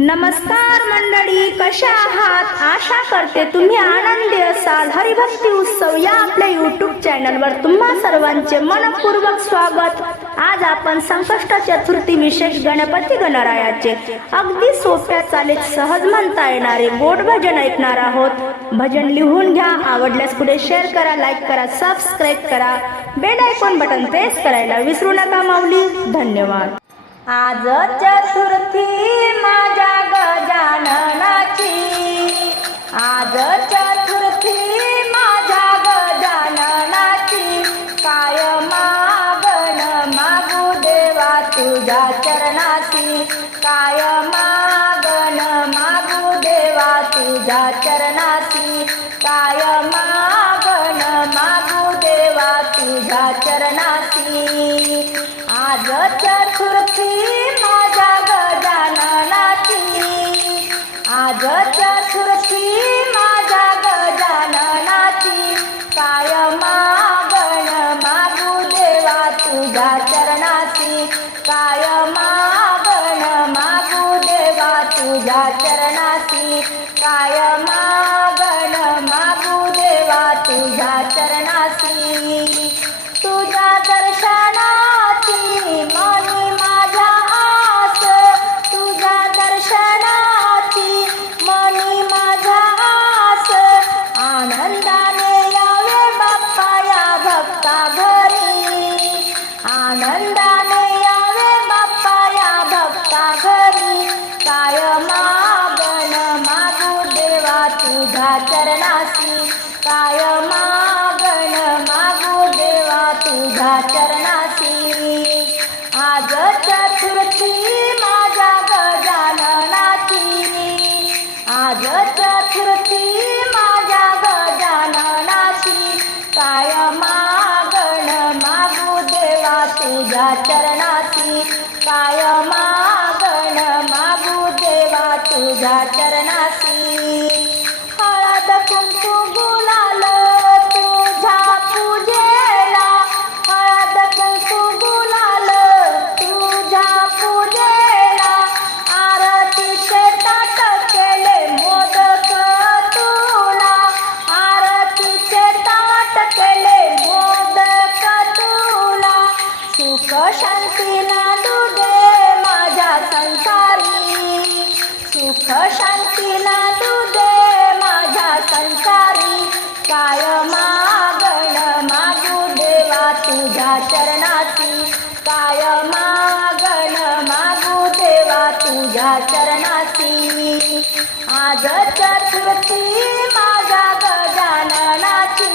नमस्कार मंडळी, कशा आहात? आशा करते तुम्ही आनंदी असाल. हरिभक्ती उत्सव या आपल्या यूट्यूब चॅनलवर तुम्हा सर्वांचे मनपूर्वक स्वागत. आज आपण संकष्ट चतुर्थी विशेष गणपती गणरायाचे अगदी सोप्या चालीत सहज म्हणता येणारे गोड भजन ऐकणार आहोत. भजन लिहून घ्या, आवडल्यास पुढे शेअर करा, लाईक करा, सबस्क्राईब करा, बेल आयकॉन बटन प्रेस करायला विसरू नका. माऊली, धन्यवाद. आज चतुर्थी माझ्या गजाननाची, आज चतुर्थी माझ्या गजाननाची, काय मागण मागू देवा तुझ्या चरणासी, काय मागण मागू देवा तुझ्या चरणासी, काय मागण मागू देवा तुझ्या चरणासी. आज चतुर्थी माझ्या गजाननाची, आज चतुर्थी माझ्या गजाननाची, काय मागण मागू देवा तुझ्या चरणासी, काय मागण मागू देवा तुझ्या चरणासी, काय मागण मागू देवा तुझ्या चरणासी. तुझ्या दर्शनाची मनी माझ्या आस, तुझ्या दर्शनाची मनी माझ्या आस, आनंदाने यावे बाप्पा या भक्ता घरी, आनंदाने यावे बाप्पा या भक्ता घरी, काय मागण मागू देवा तुझ्या चरणासी, काय मागण मागू देवा तुझ्या चरणासी. आज चतुर्थी माझ्या गजाननाची, आज चतुर्थी माझ्या गजाननाची, काय मागण मागू देवा तुझ्या चरणासी, काय मागण मागू देवा तुझ्या चरणासी. हळद कुंकू गुलाल तुझ्या पूजेला, हळद कुंकू गुलाल तुझ्या पूजेला, आरतीचे ताट केले मोदक तुला, आरतीचे ताट केले मोदक तुला, सुख शांती नांदू दे माझ्या संसारी, सुख शांती नांदू दे माझ्या संसारी, काय मागण मागू देवा तुझ्या चरणासी, काय मागण मागू देवा तुझ्या चरणासी. आज चतुर्थी माझ्या गजाननाची,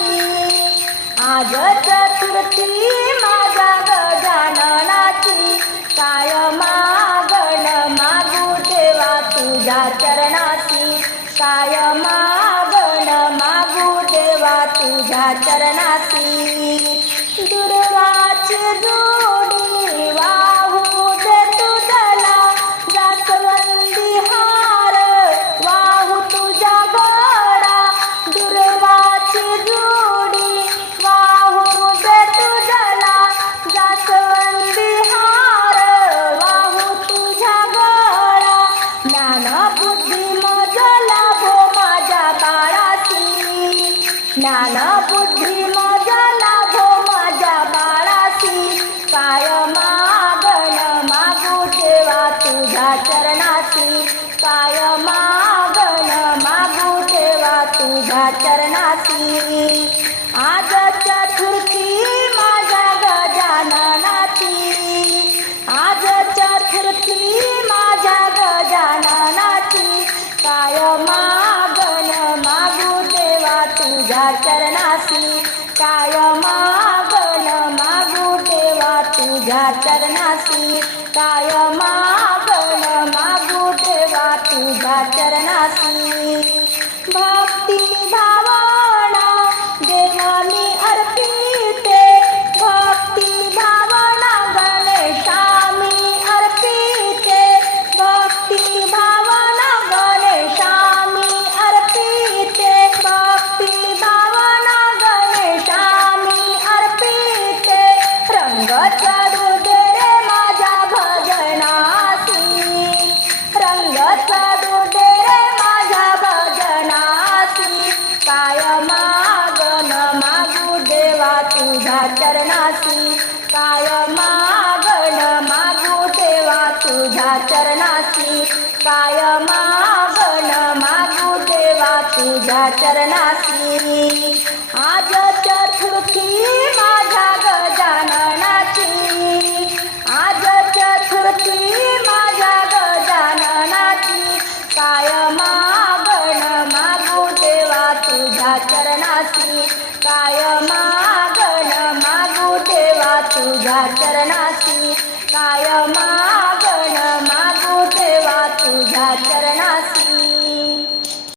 आज चतुर्थी माझ्या गजाननाची, काय मागण मागू देवा तुझ्या चरणासी, काय मागण मागू देवा तुझ्या चरणासी. दुर्वाची जोडी वाहू दे तुझला, जास्वंदी हार वाहू तुझ्या गळा, दुर्वाची जोडी वाहू दे तुझला, जास्वंदी हार वाहू तुझ्या गळा, ज्ञान बुद्धी मजला भो माझ्या बाळासी, ज्ञान बुद्धी मजला भो माझ्या बाळासी, काय मागण मागू देवा तुझ्या चरणासी, काय मागण मागू देवा तुझ्या चरणासी. आज चतुर्थी माझ्या गजाननाची, आज चतुर्थी माझ्या गजाननाची, काय मागण मागू देवा तुझ्या चरणासी, काय मागण मागू देवा तुझ्या चरणासी, काय मागण मागू देवा तुझ्या चरणासी. भक्ती भावना देवा मी अर्पिते, भक्ती भावना गणेशा मी अर्पिते, भक्ती भावना गणेशा मी अर्पिते, भक्ती भावना गणेशा मी अर्पिते, रंग चढू दे रे माझ्या भजनासी, रंग काय मागण मागू देवा तुझ्या चरणासी. आज चतुर्थी माझ्या गजाननाची, आज चतुर्थी माझ्या गजाननाची. काय मागण मागू देवा तुझ्या चरणासी, काय मागण मागू देवा तुझ्या चरणासी. काय